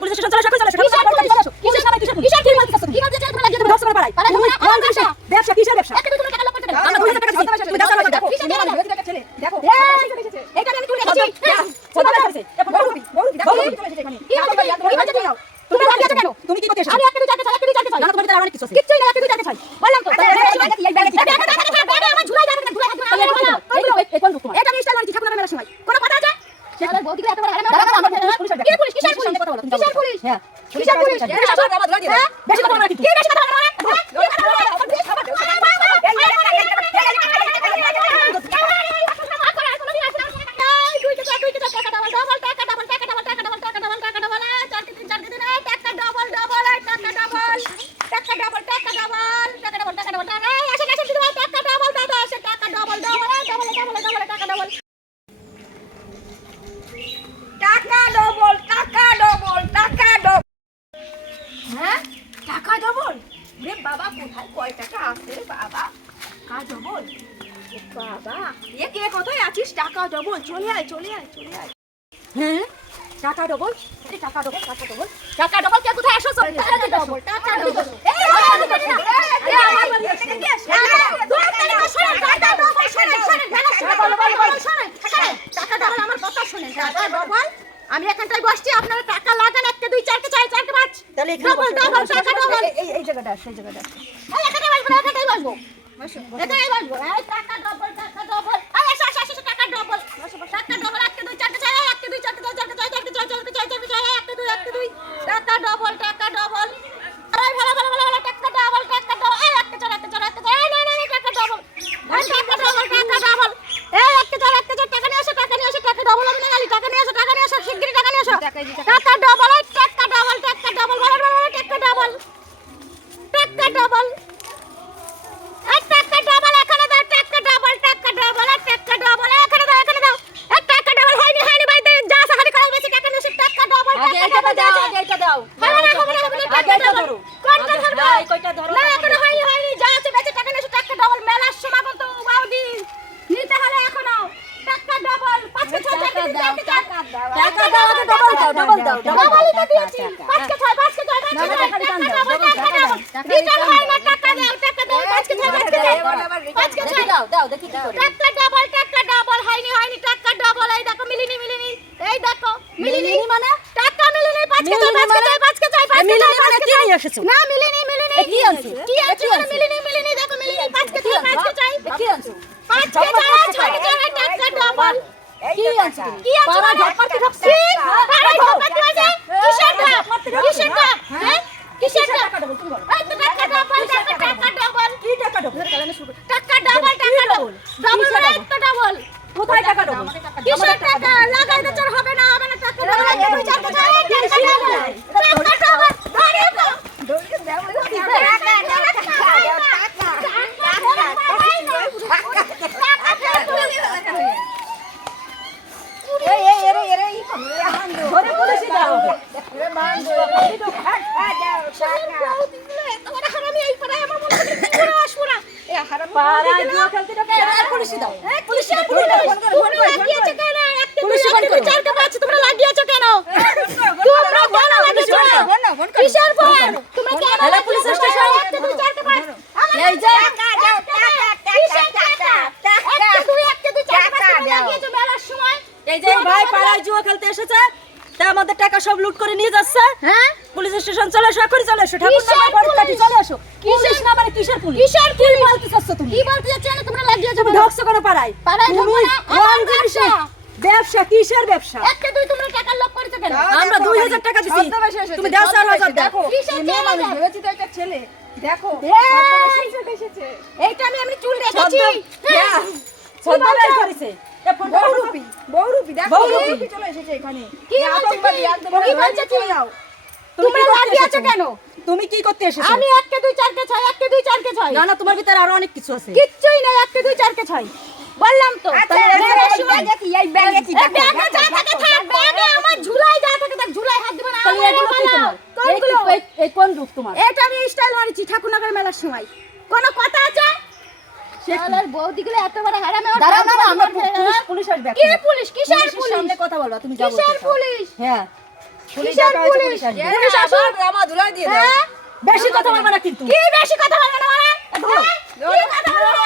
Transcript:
Police station চলে হাত কিছু এখন ধরে এগুলো, এই- এই কোন রূপ তোমার? এটা আমি স্টাইল মারছি ঠাকুরের মেলার সময়। কোনো কথা আছে? পুলিশ, কি কিসের পুলিশ যাও কিসের। পুলিশ? হ্যাঁ কিসের পুলিশ। হ্যাঁ? বেশি কথা বলা কি বেশি কথা বলব না? হ্যাঁ? কি বেশি কথা বলব না? দুই টাকা, দুই টাকা, টাকা ডাবল, ডাবল, টাকা ডাবল, টাকা ডাবল, টাকা ডাবল, টাকা ডাবল, টাকা ডাবল, এই চারটে দিন, চারটে দিন, এই টাকা ডাবল, ডাবল, এই টাকা ডাবল, টাকা ডাবল, টাকা ডাবল, টাকা ডাবল, টাকা ডাবল, টাকা- এই আসেন, আসেন, দিদি ভাই, টাকা ডাবল, দাদা, আসেন, টাকা ডাবল, ডাবল, এই ডাবলে, ডাবলে, ডাবলে, টাকা ডাবল। টাকা ডবল টাকা ডবল টাকা ডবল হ্যাঁ? টাকা রে বাবা কোথায়? কয় টাকা আছে রে বাবা? টাকা ডবল? বাবা এ কে কোথায় আছিস? টাকা ডবল চলে আয় চলে আয় চলে আয়। হ্যাঁ? টাকা ডবল? টাকা ডবল টাকা ডবল। টাকা ডাবল, কে কোথায় আসো? টাকা ডাবল, টাকা ডাবল। এই, আমি এখানটায় বসছি আপনারা টাকা লাগান একটা দুই চার তাহলে এখানে ডাবল ডাবল টাকা ডাবল এই- এই জায়গাটা সেই জায়গাটা এই এখানটায় বসবো না, এখানটায় বসবো। এখানটায় বসবো। এই টাকা ডাবল টাকা ডাবল এই এসো এসো টাকা ডাবল টাকা ডাবল দুই চারটে দুই চারটে চারটে চারটে চারটে দুই দুই। টাকা ডাবল টাকা ডাবল আরে ভালো ভালো ভালো ভালো টাকা ডাবল টাকা ডাবল এই একটা চার একটা চার একটা এই না না না, টাকা ডাবল এই টাকা ডাবল টাকা ডাবল এই একটা চার একটা চার টাকা নিয়ে আসো টাকা নিয়ে আসো টাকা ডাবল হবে না টাকা নিয়ে আসো টাকা নিয়ে আসো শিগগিরই টাকা নিয়ে আসো টাকা ডাবল এই টাকা ডাবল টাকা ডাবল বলো বলো বলো, টাকা ডাবল টাকা ডাবল এই টাকা ডাবল এখানে দাও টাকা ডাবল টাকা ডাবল এই টাকা ডাবল এখানে দাও এখানে দাও এই টাকা ডাবল হয়নি হয়নি বাড়িতে যা সেখানে করে বেশি টাকা নিয়ে টাকা ডাবল আগে এইটা দাও আগে এইটা দাও হবে না হবে না হবে না আগে টাকা এইটা ডাবল ধরো কোনটা আগে- ধরবো হ্যাঁ, এই কয়টা ধরো, না টাকা এখনও দাও। হয়নি হয়নি যা আছে বেঁচে টাকা নিয়ে টাকা ডাবল মেলার সমাগম তো বাউদি নিতে হলে এখনও টাকা ডাবল পাঁচকে ছয় টাকা দাও টাকা দাও আগে ডবল দাও ডবল দাও ডবল ডাবলই তো দিয়েছি পাঁচকে ছয় পাঁচকে ছয় পাঁচকে ছয় টাকা দাও, টাকা দাও, টাকা রিটার্ন হয় না টাকা দাও টাকা দাও পাঁচকে ছয় পাঁচকে ছয় পাঁচকে ছয় দাও দাও দেখি কি করে টাকা ডাবল টাকা ডাবল হয়নি হয়নি টাকা ডাবল এই দেখো মিলিনি মিলিনি এই দেখো মিলিনি মানে? টাকা মিলিনি পাঁচকে ছয় পাঁচকে মানে? ছয় পাঁচকে ছয় পাঁচকে মিলিনি মানে কি নিয়ে এসেছ? না মিলিনি মিলিনি কি আনছো? কি আনছো মিলিনি মিলিনি দেখো মিলিনি পাঁচকে ছয় পাঁচকে ছয় কি আনছো পাঁচকে ছয় পাঁচকে ছয় ছয়। ছয় টাকা ডাবল কি আনছো কি আনছো পাড়ায় মানে? মারতে? হ্যাঁ, পাড়ায় ঢপ। ঢপ মারতে হয়েছে? কিসের ঢপ? কিসের ঢপ? হ্যাঁ? কিসের ঢপ? টাকা ডবল এই তো টাকা ডাবল টাকা টাকা কি টাকা ডবল টাকা ডাবল টাকা ডাবল ডাবল মানে একটা ডাবল কোথায় টাকা ডবল কিসের টাকা লাগাই দিতে হবে না হবে না টাকা ডাবল একটা চার টাকা ডাবল টাকা ডাবল ধরে তো এই এই এরে এরে ই করো রে হান্দো ধরে পুলিশে দাও রে মান্দো হাট হাট দাও টাকা এ হারাম পাড়ায় জুয়া খেলতে ঢোকে এর পুলিশে দাও পুলিশে পুলিশে দাও ফোন করো ফোন করো ফোন করো পুলিশে ফোন করো তোমরা লাগিয়েছো কেন তোমরা কেন লাগিয়েছো ফোন না ফোন করো কিসের ফোন তোমরা কেন হ্যালো, পুলিশ স্টেশন। একটা দুই চারটে পাঁচ আমার এই যে টাকা দাও টাকা কিসের টাকা টাকা টাকা একটা দুই একটা দুই চারটে পাঁচ টাকা তোমরা দাও। লাগিয়েছো মেলার সময় এই যে ভাই পাড়ায় জুয়া খেলতে এসেছে। তা আমাদের টাকা সব লুট করে নিয়ে যাচ্ছে। হ্যাঁ? পুলিশ স্টেশন চলে এসো এখনই চলে এসো। ঠাকুর নামার বাড়ি কাটি চলে এসো। কিসের- পুলিশ না মানে কিসের পুলিশ? কিসের কি পুলিশ? বলতে চাচ্ছ তুমি? কি বলতে যাচ্ছ না তোমরা লাগিয়েছো তুমি ঢকছো কেন পাড়ায়। পাড়ায় ঢুকবো না, আমার জিনিসে ব্যবসা। ব্যবসা কিসের ব্যবসা? একটা দুই তোমরা টাকার লোভ করেছ কেন? আমরা দুই হাজার টাকা দিছি। তুমি দাও চার হাজার দাও। দেখো কিসের চার ভেবেছি তো একটা ছেলে। দেখো এইটা আমি আমি চুল রেখেছি হ্যাঁ। ছদ্মবেশ করেছে। এ ফোনটা বহুরূপী। বহুরূপী দেখো বহুরূপী। বহুরূপী চলে এসেছে এখানে। কি আতঙ্কবাদী একদম কি বলছে কি? যাও। তোমরা করতে লাগিয়েছো কেন? তুমি কি করতে এসেছ? আমি একটা দুই চারকে ছয় একটা দুই চারকে ছয় না না তোমার ভিতরে আরও অনেক কিছু আছে। কিচ্ছুই নেই একটা দুই চারকে ছয় বললাম তো তাহলে এই মেলার ব্যাগে সময়- কি এই ব্যাগে কি ব্যাগে যা থাকে থাক, ব্যাগে আমার ঝুলাই যা থাকে থাক, ঝুলাই হাত দিবে না, এগুলো কি তোমার? কোনগুলো? এই- এই কোন রূপ তোমার? এটা আমি স্টাইল মারিছি ঠাকুরনগর মেলার সময়। কোনো কথা আছে? শালার বৌদিগুলো এত বড় হারামে দাঁড়াও দাঁড়াও আমরা পুলিশ হ্যাঁ? পুলিশ আসবে কি। পুলিশ কিসের পুলিশ সামনে কথা বলবা তুমি যাব কিসের পুলিশ হ্যাঁ পুলিশ ডাকা হয়েছে, পুলিশ? পুলিশ আসবে। পুলিশ ধুলাই দিয়ে দাও হ্যাঁ বেশি কথা বলবা না কিন্তু কি বেশি কথা বলবে না মানে হ্যাঁ? কি কথা বলব?